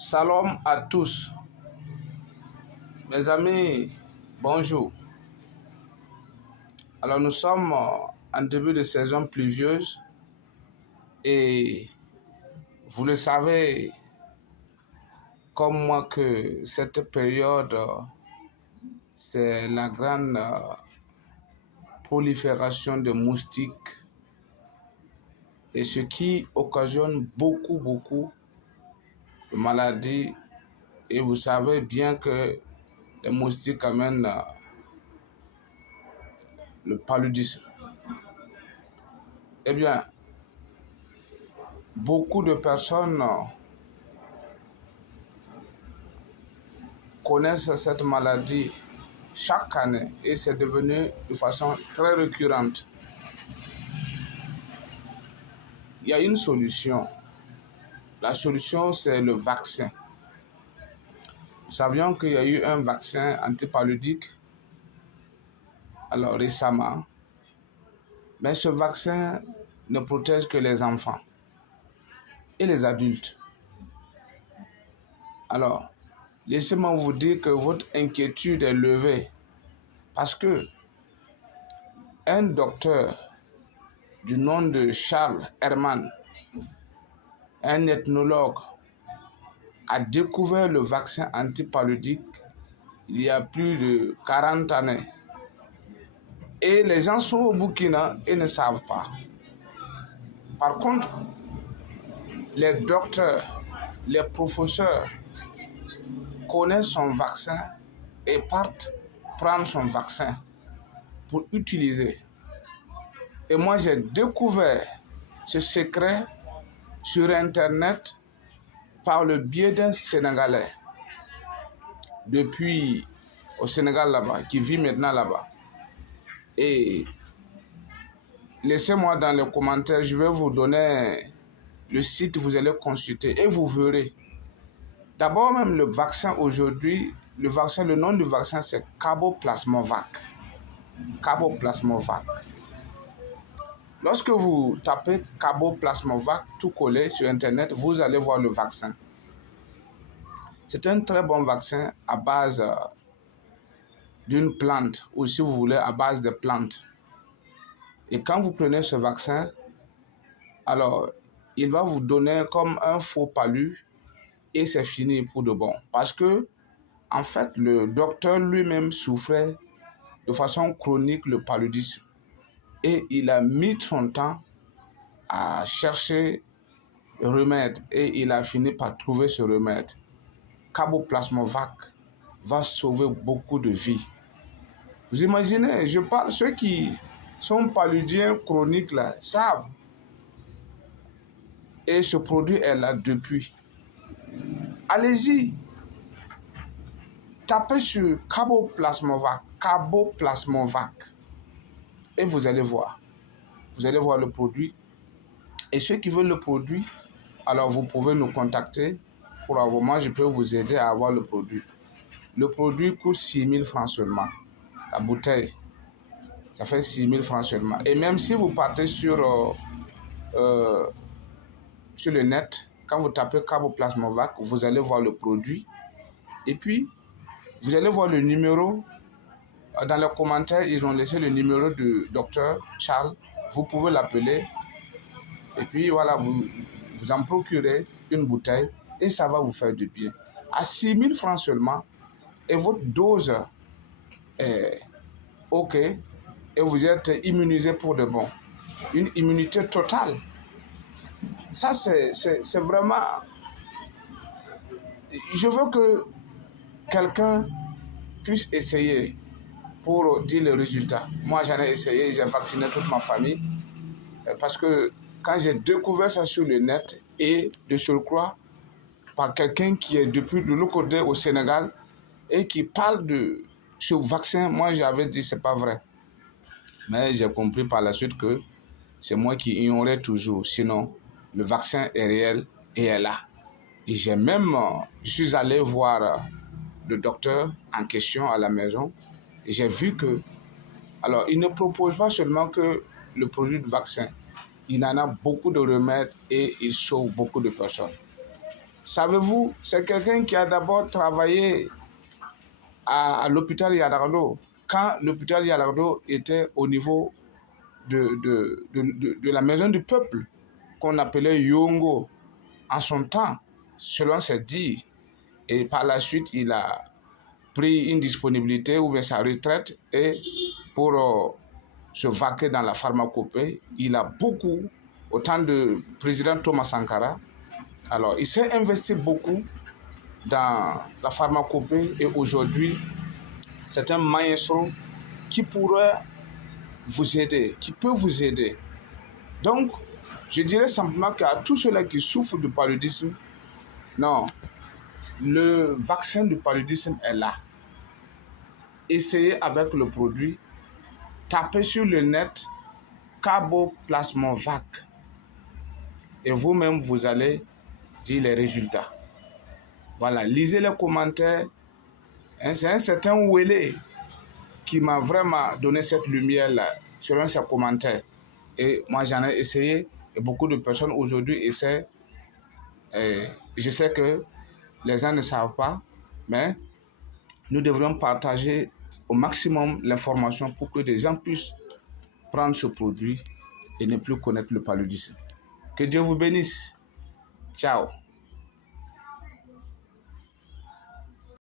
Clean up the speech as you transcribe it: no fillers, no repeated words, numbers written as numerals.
Salam à tous, mes amis, bonjour. Alors nous sommes en début de saison pluvieuse et vous le savez comme moi que cette période, c'est la grande prolifération de moustiques et ce qui occasionne beaucoup de maladies. Et vous savez bien que les moustiques amènent le paludisme. Eh bien, beaucoup de personnes connaissent cette maladie chaque année et c'est devenu de façon très récurrente. Il y a une solution. La solution, c'est le vaccin. Nous savions qu'il y a eu un vaccin antipaludique alors récemment, mais ce vaccin ne protège que les enfants et les adultes. Alors, laissez-moi vous dire que votre inquiétude est levée parce que un docteur du nom de Charles Herman, un ethnologue, a découvert le vaccin antipaludique il y a plus de 40 années. Et les gens sont au Burkina et ne savent pas. Par contre, les docteurs, les professeurs connaissent son vaccin et partent prendre son vaccin pour utiliser. Et moi, j'ai découvert ce secret sur Internet par le biais d'un Sénégalais depuis au Sénégal là-bas, qui vit maintenant là-bas. Et laissez-moi dans les commentaires, je vais vous donner le site, vous allez consulter et vous verrez. D'abord même le vaccin aujourd'hui, le nom du vaccin c'est Caboplasmovac. Caboplasmovac. Lorsque vous tapez Caboplasmovac, tout collé sur Internet, vous allez voir le vaccin. C'est un très bon vaccin à base d'une plante, ou si vous voulez, à base de plantes. Et quand vous prenez ce vaccin, alors, il va vous donner comme un faux palu et c'est fini pour de bon. Parce que, en fait, le docteur lui-même souffrait de façon chronique le paludisme. Et il a mis son temps à chercher le remède et il a fini par trouver ce remède. Caboplasmovac va sauver beaucoup de vies. Vous imaginez, je parle, ceux qui sont paludiens chroniques là, savent. Et ce produit est là depuis. Allez-y, tapez sur Caboplasmovac et vous allez voir. Vous allez voir le produit. Et ceux qui veulent le produit, alors vous pouvez nous contacter pour avoir. Moi, je peux vous aider à avoir le produit. Le produit coûte 6 000 francs seulement. La bouteille, ça fait 6 000 francs seulement. Et même si vous partez sur le net, quand vous tapez Caboplasmovac, vous allez voir le produit. Et puis, vous allez voir le numéro. Dans les commentaires, ils ont laissé le numéro du docteur Charles. Vous pouvez l'appeler. Et puis, voilà, vous en procurez une bouteille et ça va vous faire du bien. À 6 000 francs seulement, et votre dose est OK. Et vous êtes immunisé pour de bon. Une immunité totale. Ça, c'est vraiment... Je veux que quelqu'un puisse essayer pour dire le résultat. Moi, j'en ai essayé, j'ai vacciné toute ma famille. Parce que quand j'ai découvert ça sur le net et de surcroît par quelqu'un qui est depuis de l'autre côté au Sénégal et qui parle de ce vaccin, moi, j'avais dit c'est pas vrai. Mais j'ai compris par la suite que c'est moi qui ignorais toujours. Sinon, le vaccin est réel et est là. Et je suis allé voir le docteur en question à la maison. Et j'ai vu que, alors, il ne propose pas seulement que le produit de vaccin. Il en a beaucoup de remèdes et il sauve beaucoup de personnes. Savez-vous, c'est quelqu'un qui a d'abord travaillé à l'hôpital Yadardo, quand l'hôpital Yadardo était au niveau de la maison du peuple, qu'on appelait Yongo en son temps, selon ses dires. Et par la suite, il a pris une disponibilité ou bien sa retraite, et pour se vaquer dans la pharmacopée, il a beaucoup, au temps de président Thomas Sankara, alors il s'est investi beaucoup dans la pharmacopée, et aujourd'hui, c'est un maestro qui pourrait vous aider, qui peut vous aider. Donc, je dirais simplement qu'à tous ceux-là qui souffrent du paludisme, non, le vaccin du paludisme est là. Essayez avec le produit, tapez sur le net Carboplasmovac et vous-même vous allez dire les résultats. Voilà, lisez les commentaires. C'est un certain Ouélé qui m'a vraiment donné cette lumière-là selon ses commentaires. Et moi, j'en ai essayé, et beaucoup de personnes aujourd'hui essaient. Je sais que les gens ne savent pas, mais nous devrions partager au maximum l'information pour que des gens puissent prendre ce produit et ne plus connaître le paludisme. Que Dieu vous bénisse. Ciao.